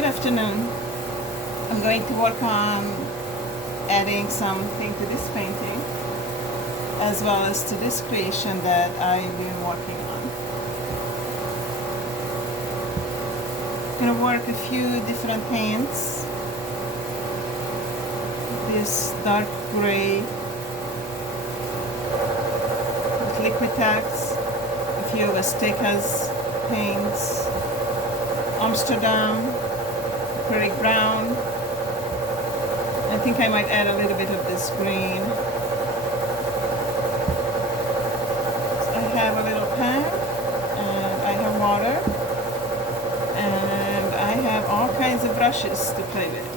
Good afternoon. I'm going to work on adding something to this painting as well as to this creation that I've been working on. I'm going to work a few different paints. This dark gray with Liquitex, a few of Aztecas paints, Amsterdam, acrylic brown. I think I might add a little bit of this green. So I have a little pan, and I have water, and I have all kinds of brushes to play with.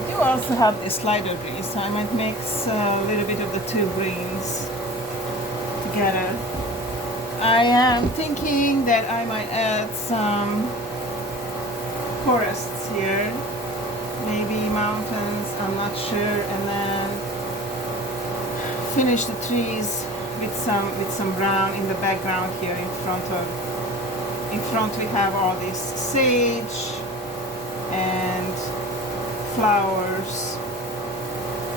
I do also have this lighter green, so I might mix a little bit of the two greens together. I am thinking that I might add some forests here, maybe mountains, I'm not sure, and then finish the trees with some brown in the background here in front we have all this sage and flowers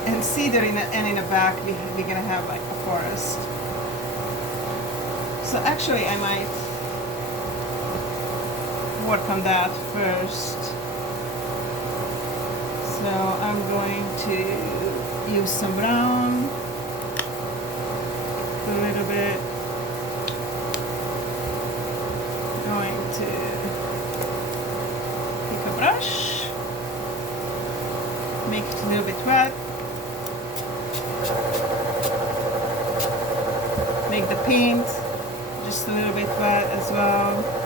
and cedar, and in the back we're gonna have like a forest. So actually I might work on that first. So I'm going to use some brown, a little bit. Going to pick a brush, make it a little bit wet, make the paint just a little bit wet as well.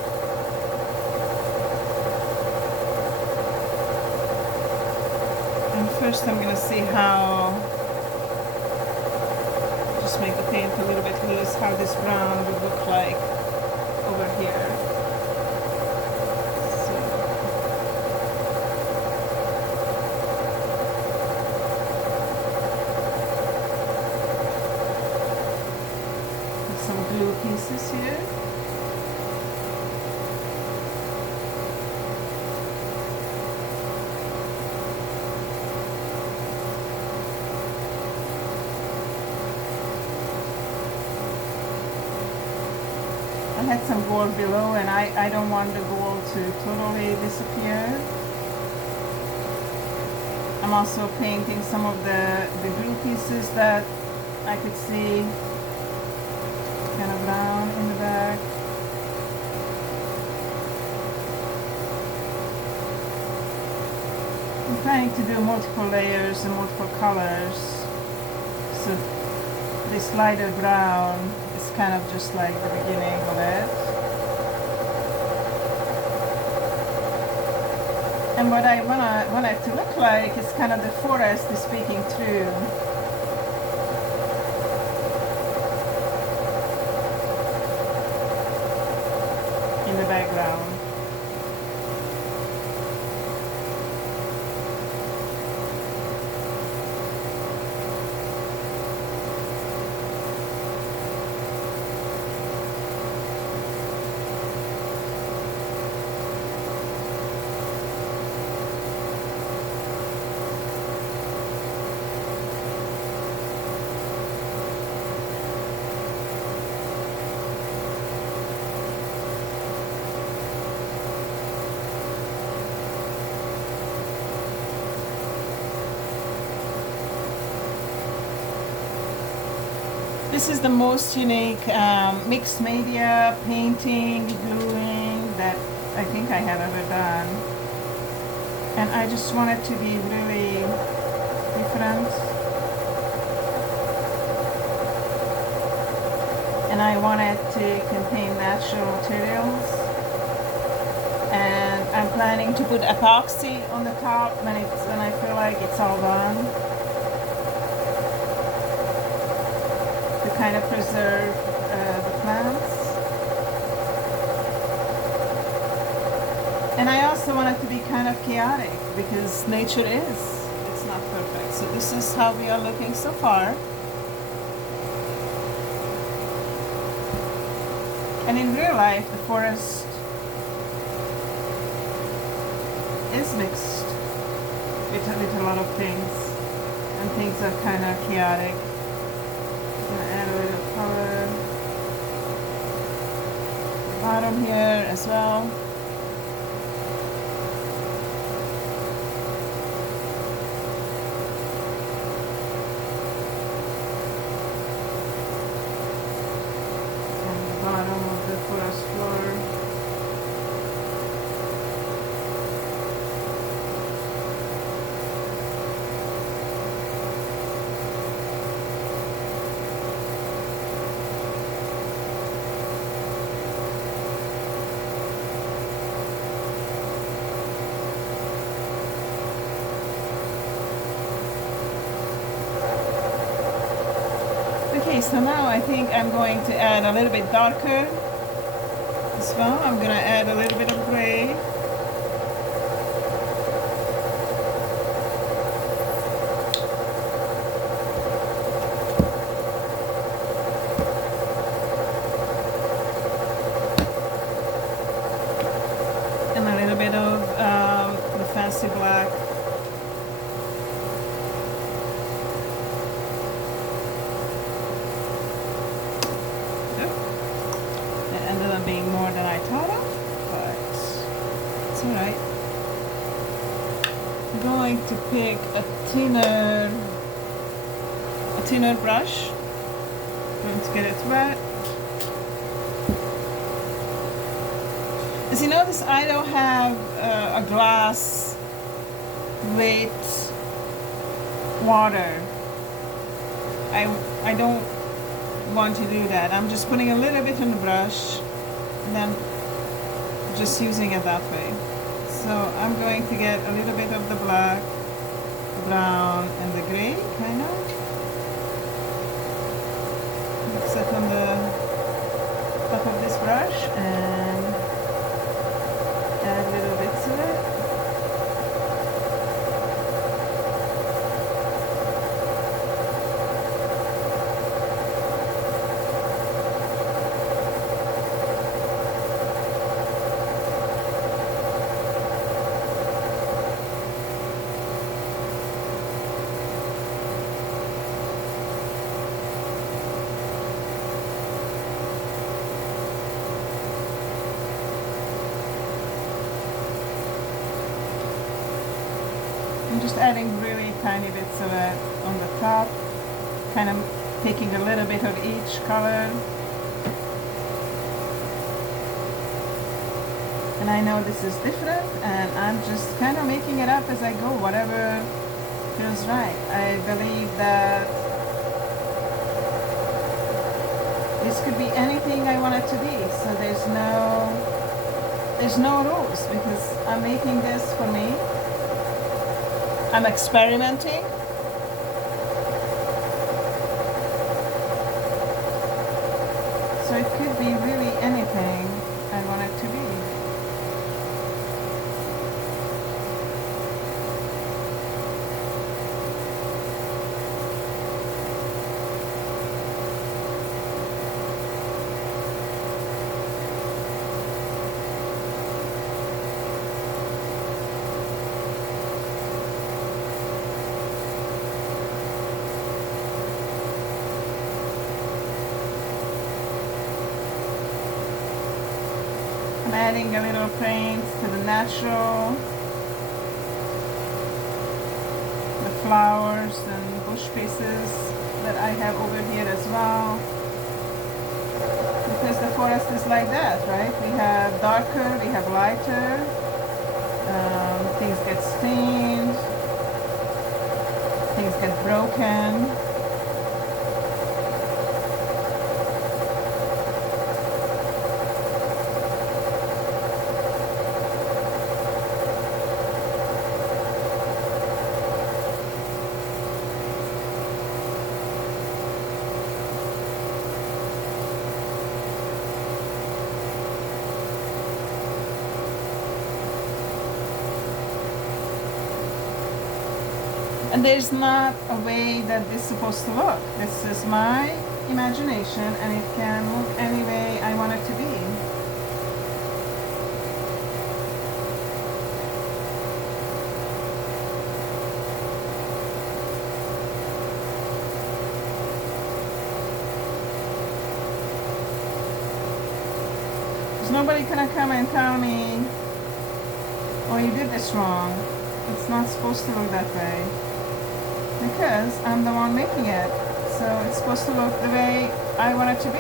And first I'm going to see how, just make the paint a little bit loose, how this brown would look like over here. So, some glue pieces here. I had some gold below, and I don't want the gold to totally disappear. I'm also painting some of the glue pieces that I could see kind of brown in the back. I'm trying to do multiple layers and multiple colors, so this lighter brown is kind of just like the beginning of it. And what I want it to look like is kind of the forest is speaking through. In the background. This is the most unique mixed media painting, gluing that I think I have ever done. And I just want it to be really different. And I want it to contain natural materials. And I'm planning to put epoxy on the top when I feel like it's all done. Kind of preserve the plants. And I also want it to be kind of chaotic because nature it's not perfect. So this is how we are looking so far. And in real life, the forest is mixed with a lot of things, and things are kind of chaotic. I'm gonna add a little color bottom here as well. Bottom of the forest floor. Okay, so now I think I'm going to add a little bit darker as well. I'm gonna add a little bit of gray. And a little bit of the fancy black. Ended up being more than I thought of, but it's alright. I'm going to pick a thinner brush. I'm going to get it wet. As you notice, I don't have a glass with water. I don't want to do that. I'm just putting a little bit on the brush and then just using it that way. So I'm going to get a little bit of the black, the brown, and the gray, kind of. Mix it on the top of this brush and add little bits of it. I'm just adding really tiny bits of it on the top, kind of taking a little bit of each color. And I know this is different, and I'm just kind of making it up as I go, whatever feels right. I believe that this could be anything I want it to be, so there's no rules, because I'm making this for me. I'm experimenting. So it could be really anything I want it to be. I'm adding a little paint to the natural, the flowers and bush pieces that I have over here as well. Because the forest is like that, right? We have darker, we have lighter, things get stained, things get broken. And there's not a way that this is supposed to look. This is my imagination, and it can look any way I want it to be. There's nobody gonna come and tell me, oh, you did this wrong. It's not supposed to look that way. Because I'm the one making it. So it's supposed to look the way I want it to be.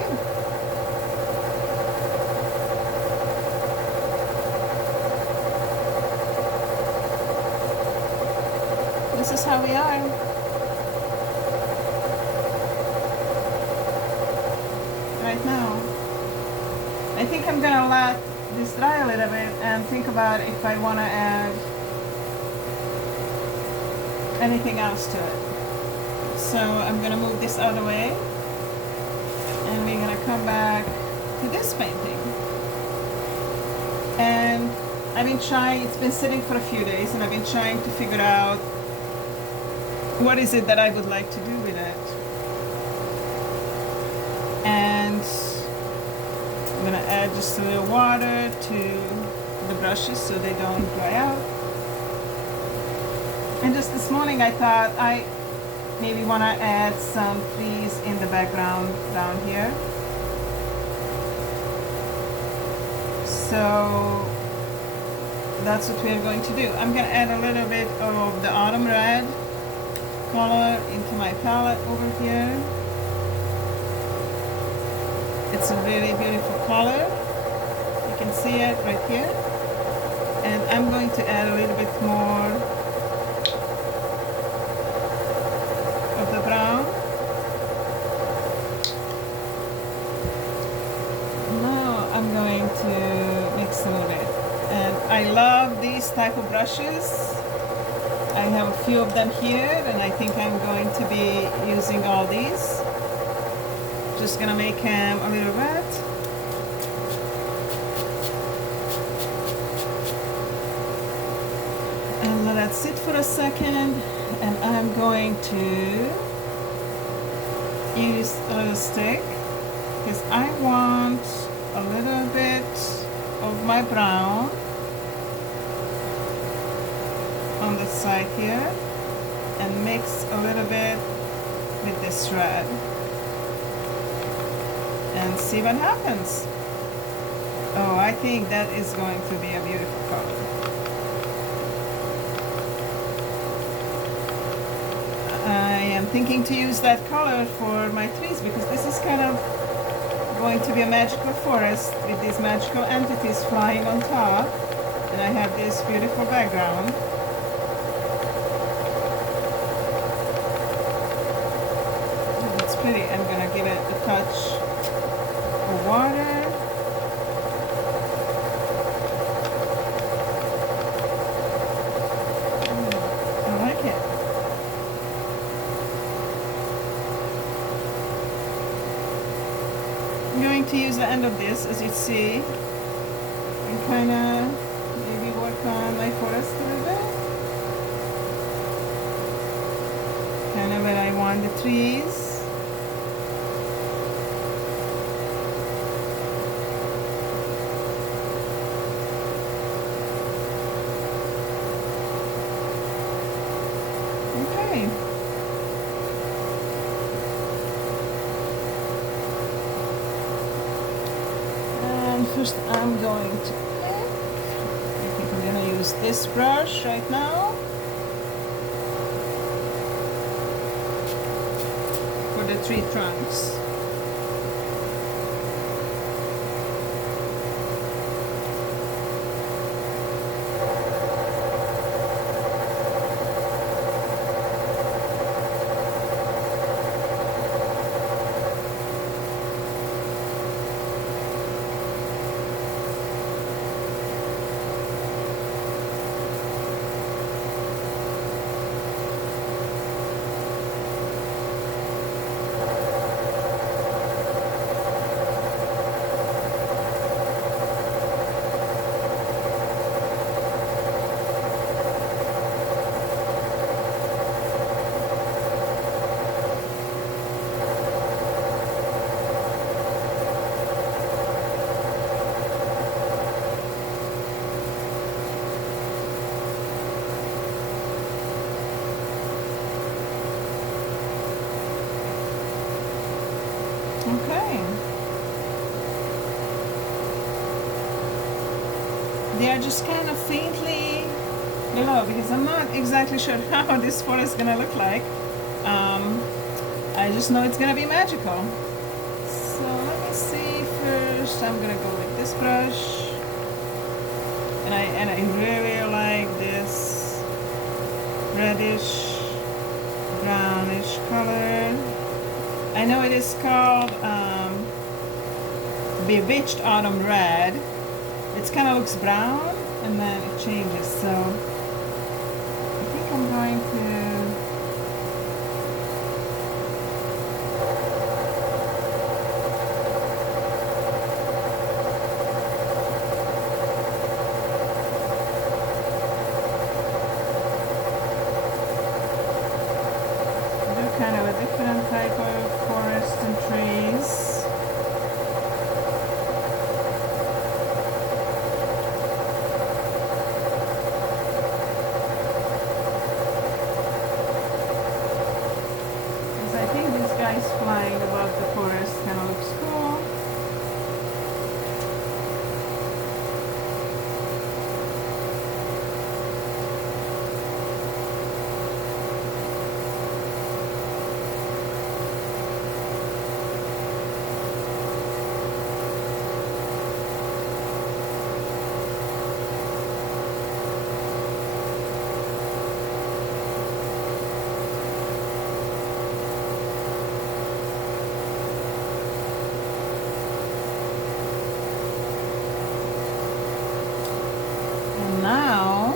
This is how we are. Right now. I think I'm gonna let this dry a little bit and think about if I wanna add anything else to it. So I'm gonna move this out of the way and we're gonna come back to this painting. And I've been trying, it's been sitting for a few days and I've been trying to figure out what is it that I would like to do with it. And I'm gonna add just a little water to the brushes so they don't dry out. And just this morning I thought I maybe want to add some trees in the background down here. So that's what we're going to do. I'm going to add a little bit of the autumn red color into my palette over here. It's a really beautiful color. You can see it right here. And I'm going to add a little bit more of the brown. Now I'm going to mix some of it. And I love these type of brushes. I have a few of them here and I think I'm going to be using all these. Just gonna make them a little wet. And let that sit for a second. And I'm going to use a little stick because I want a little bit of my brown on the side here and mix a little bit with this red and see what happens. Oh, I think that is going to be a beautiful color. I am thinking to use that color for my trees because this is kind of going to be a magical forest with these magical entities flying on top, and I have this beautiful background. It's pretty. I'm gonna give it a touch of water. I like it. I'm going to use the end of this, as you see, and kind of maybe work on my forest a little bit. Kind of where I want the trees. Okay. First I'm going to pick. I think I'm going to use this brush right now for the tree trunks. they are just kind of faintly below, because I'm not exactly sure how this forest is gonna look like. I just know it's gonna be magical. So let me see. First I'm gonna go with this brush, and I really like this reddish brownish color. I know it is called Bewitched Autumn Red. It kind of looks brown and then it changes, so I think I'm going to do kind of a different type of forest and trees. Flying above the forest kind of looks cool. Now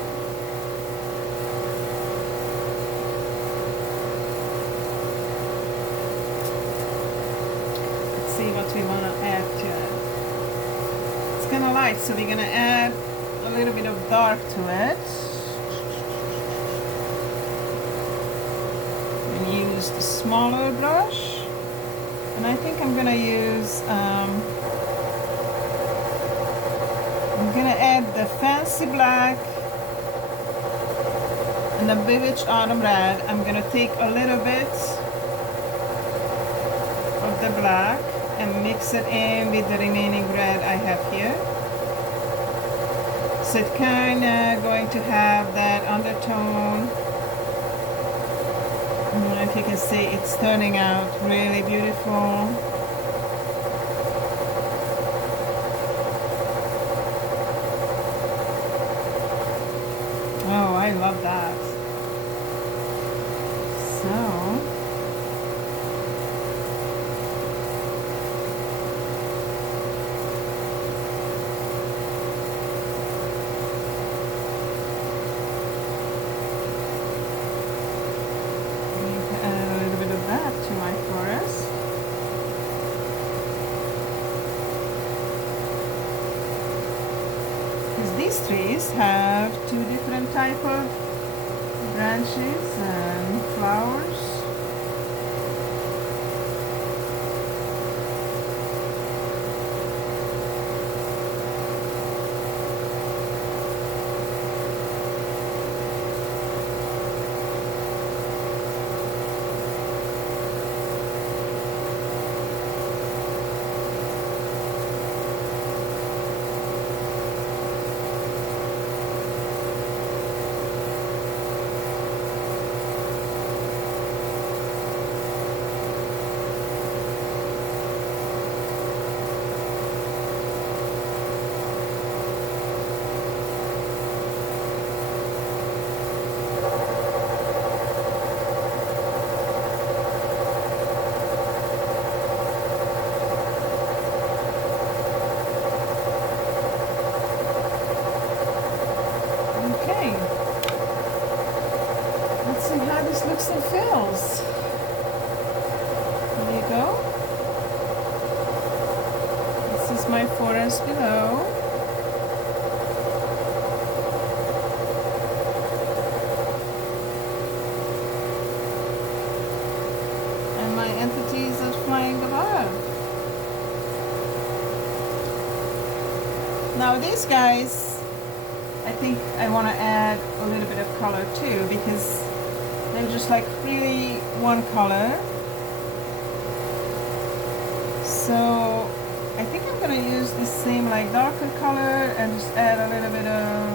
let's see what we want to add to it. It's kind of light, so we're going to add a little bit of dark to it and use the smaller brush. And I think I'm going to use I'm gonna add the fancy black and the Bewitched Autumn Red. I'm gonna take a little bit of the black and mix it in with the remaining red I have here. So it's kinda going to have that undertone. I don't know if you can see, it's turning out really beautiful. Oh, I love that. So, I need to add a little bit of that to my forest. Because these trees have two different type of branches and flowers. Looks and feels. There you go. This is my forest below. And my entities are flying above. Now these guys, I think I want to add a little bit of color too, because they're just like really one color. So I think I'm gonna use the same like darker color and just add a little bit of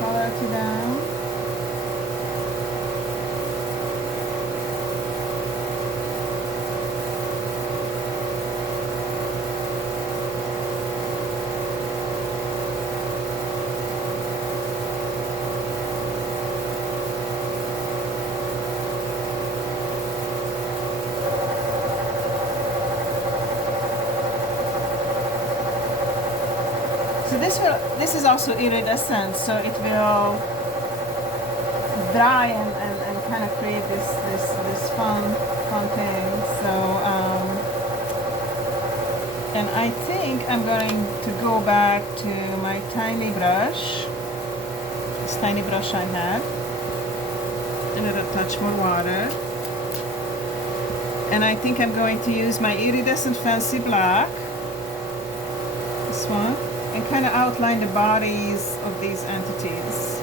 color to them. So this is also iridescent, so it will dry and kind of create this fun thing. So and I think I'm going to go back to my tiny brush, this tiny brush I had, a little touch more water, and I think I'm going to use my iridescent fancy black, this one, and kind of outline the bodies of these entities.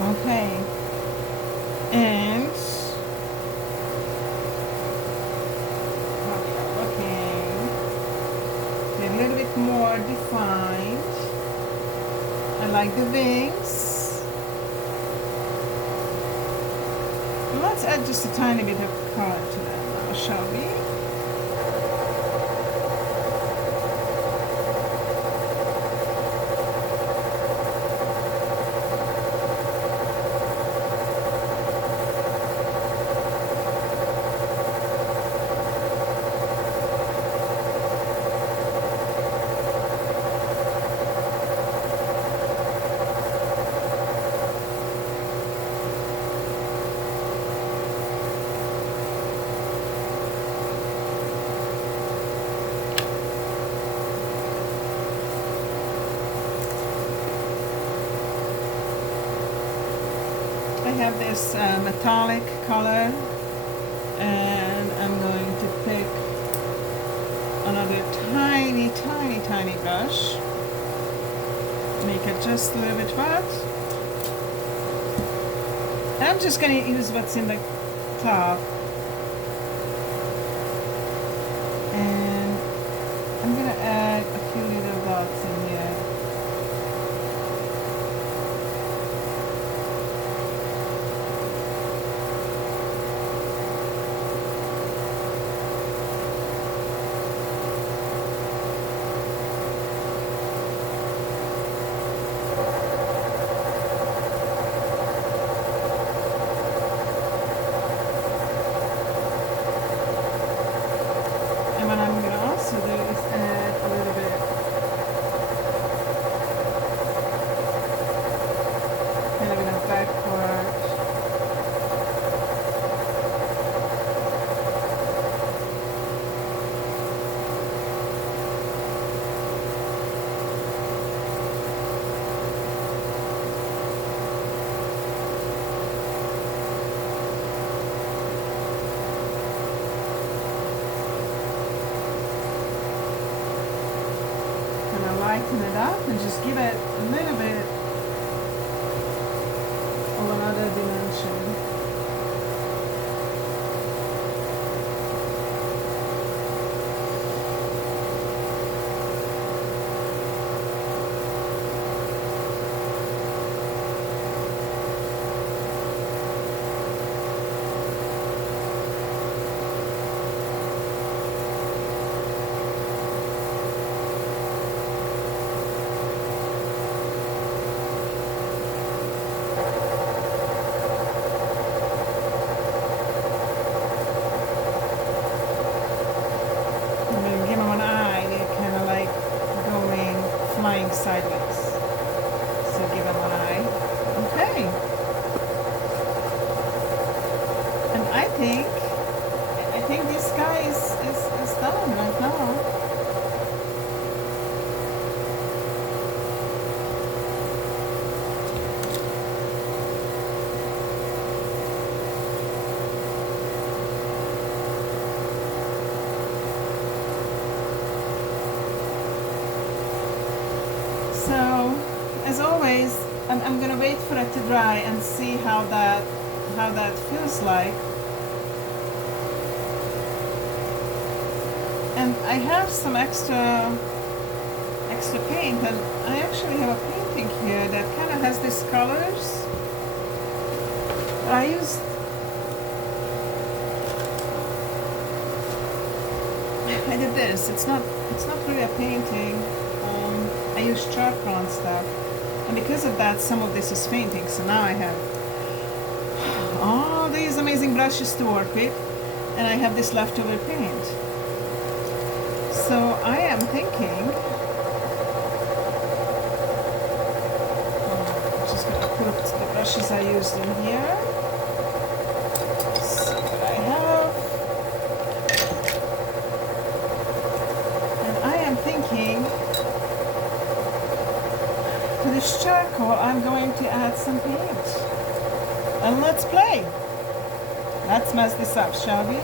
Okay, and looking a little bit more defined. I like the wings. Let's add just a tiny bit of color to them now, shall we? I have this metallic color, and I'm going to pick another tiny brush, make it just a little bit wet, and I'm just going to use what's in the top, and I'm going to add a few little dots in here. And what I'm going to also do is add a little bit lighten it up and just give it a little bit of another dimension. Sideways. So give him an eye. Okay. And I think this guy is done right now. So, as always, I'm gonna wait for it to dry and see how that feels like. And I have some extra paint, and I actually have a painting here that kind of has these colors. I did this. It's not really a painting. I use charcoal and stuff, and because of that, some of this is painting. So now I have all these amazing brushes to work with, and I have this leftover paint. So I am thinking, I'm just going to put the brushes I used in here. See what I have, and I am thinking, to this charcoal, I'm going to add some paint. And let's play. Let's mess this up, shall we?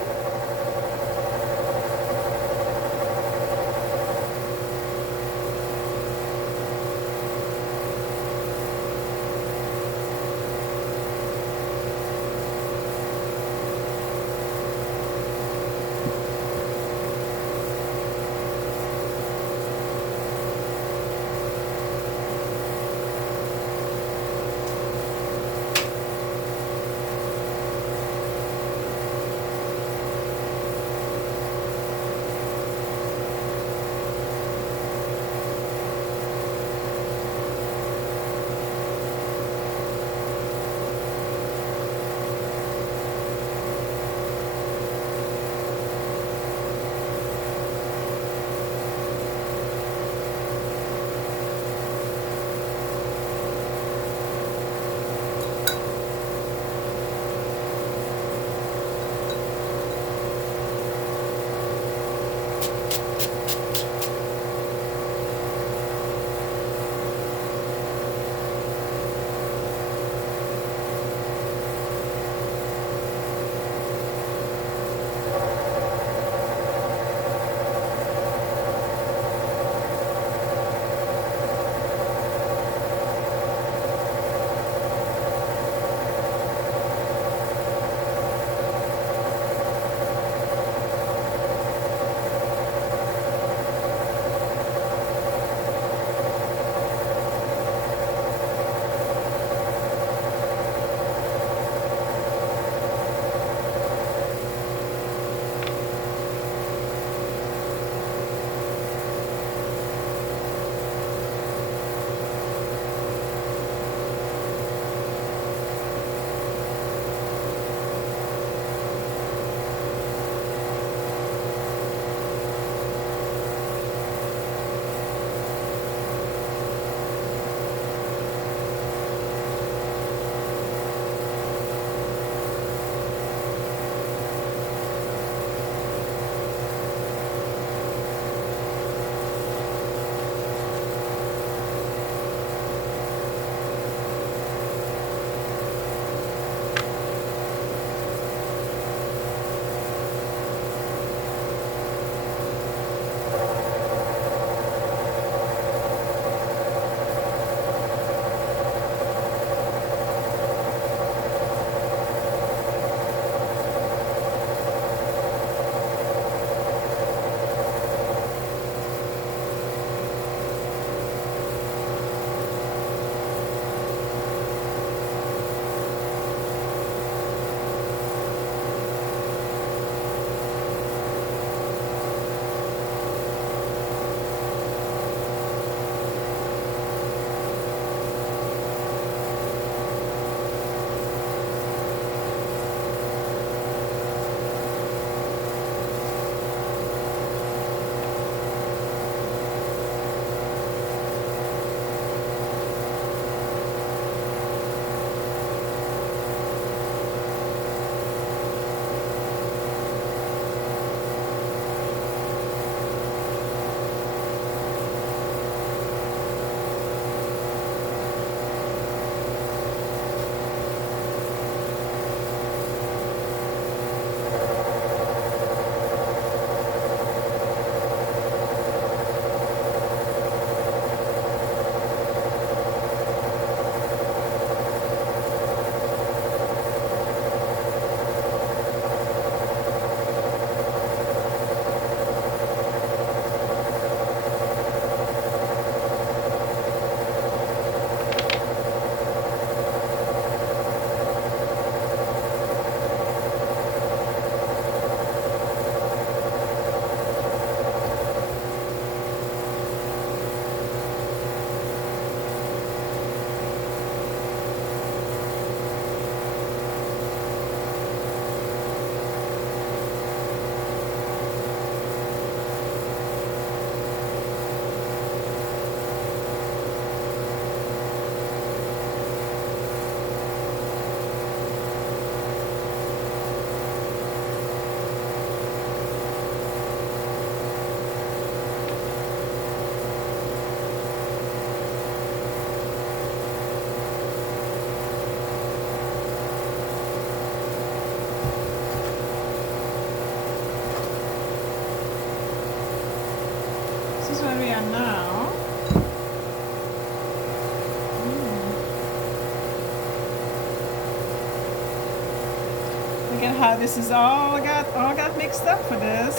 at how this is all got mixed up for this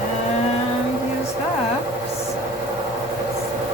and used up. So let's see.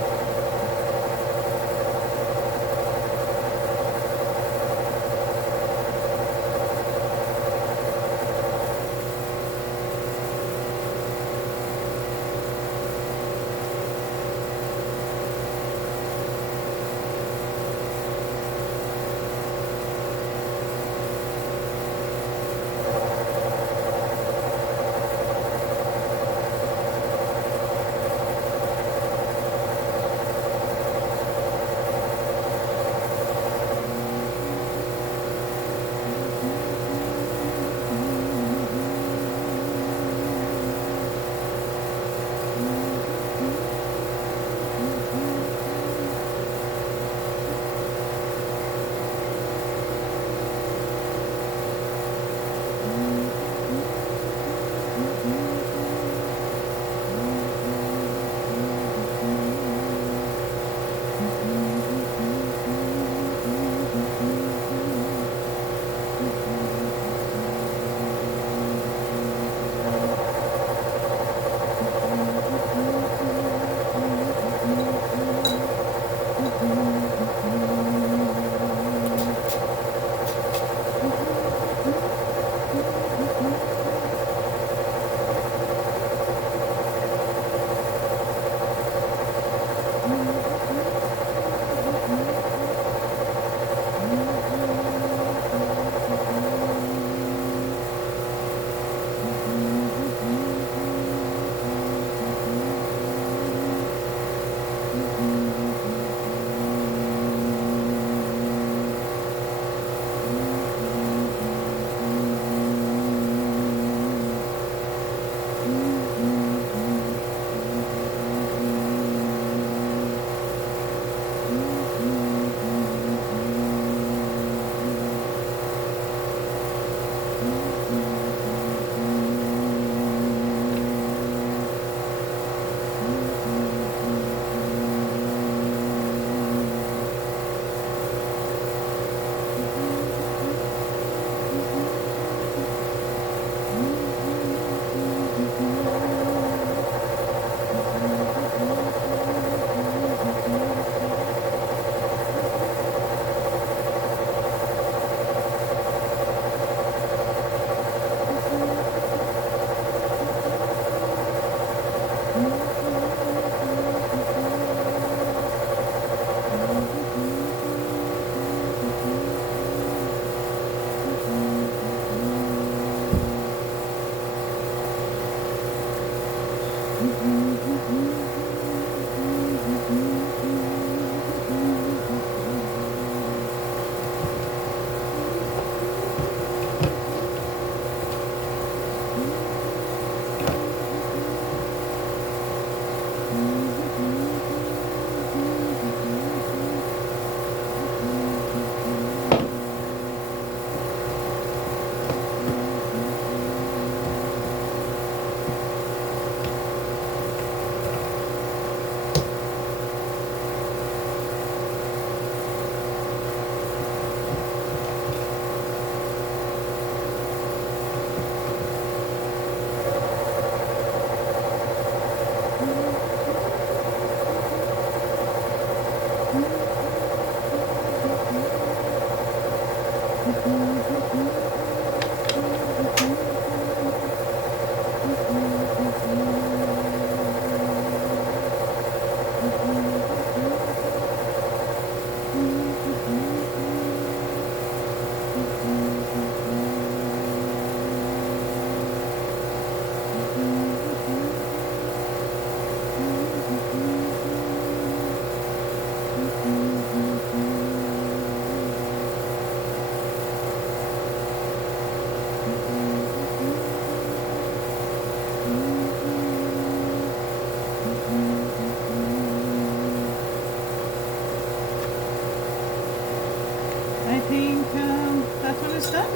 That one is done.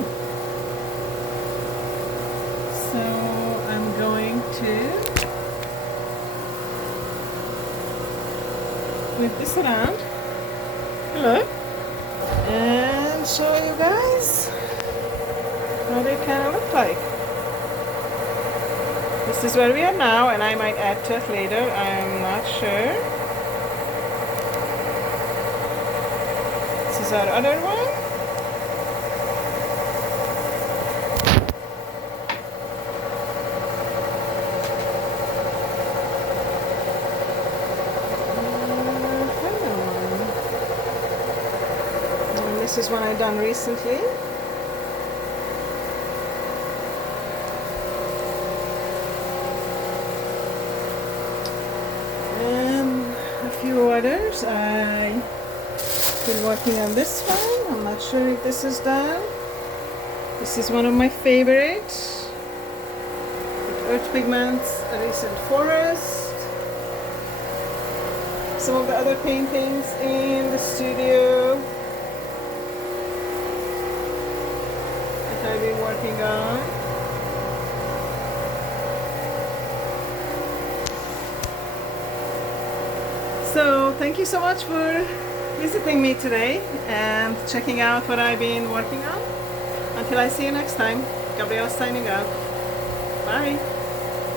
So I'm going to flip this around. Hello. And show you guys what it kind of look like. This is where we are now, and I might add to it later. I'm not sure. This is our other one. This is one I've done recently. And a few others. I've been working on this one. I'm not sure if this is done. This is one of my favorites. With earth pigments, a recent forest. Some of the other paintings in the studio I've been working on. So thank you so much for visiting me today and checking out what I've been working on. Until I see you next time, Gabriella signing out. Bye.